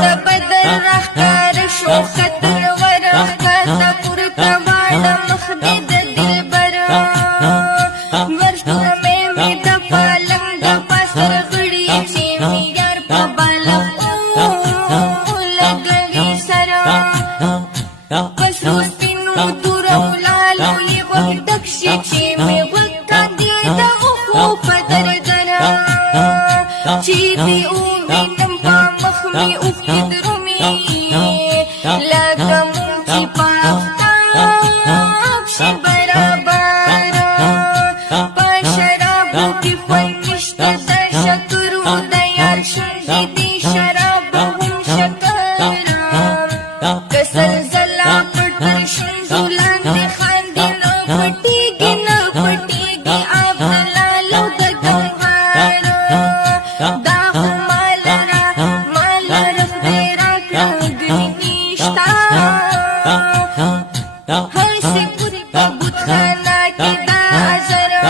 د بدر راښکاره شو خطر ورښکته پورته واړه مخ دې د دلبر ورسره مې د پالنګ د پاسر غړي چې مې یار په بالښتو لګوي سره په سرو سپینو تورو لالو یې غوږ ډک شي چې مې غوږ کاندې د اوښو په درګنه چې دې ووینم په مخ مې اوښکې درومي لکه موم چې په آفتاب شي برابره په شرابو کې خوند نشته د شکرو د یار شونډې دې شرابو هم شکره که زلزله پر تر شونډو لاندې خاندې نه پټېږي نه پټېږي عبدالله د ګوهره دا خو ما لره خدای راکړه ګنې نشته هسې پورې په بتخانه کې دا زره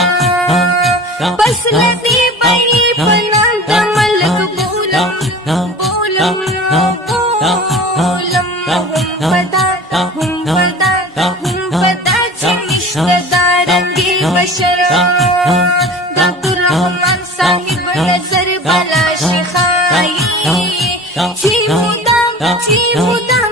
بس له دې به یې په نام د ملک بولم هم په دا چې نشته دا رنګې بشر د عبدالرحمن صاحب نظر بلا شي ښایي چې مدام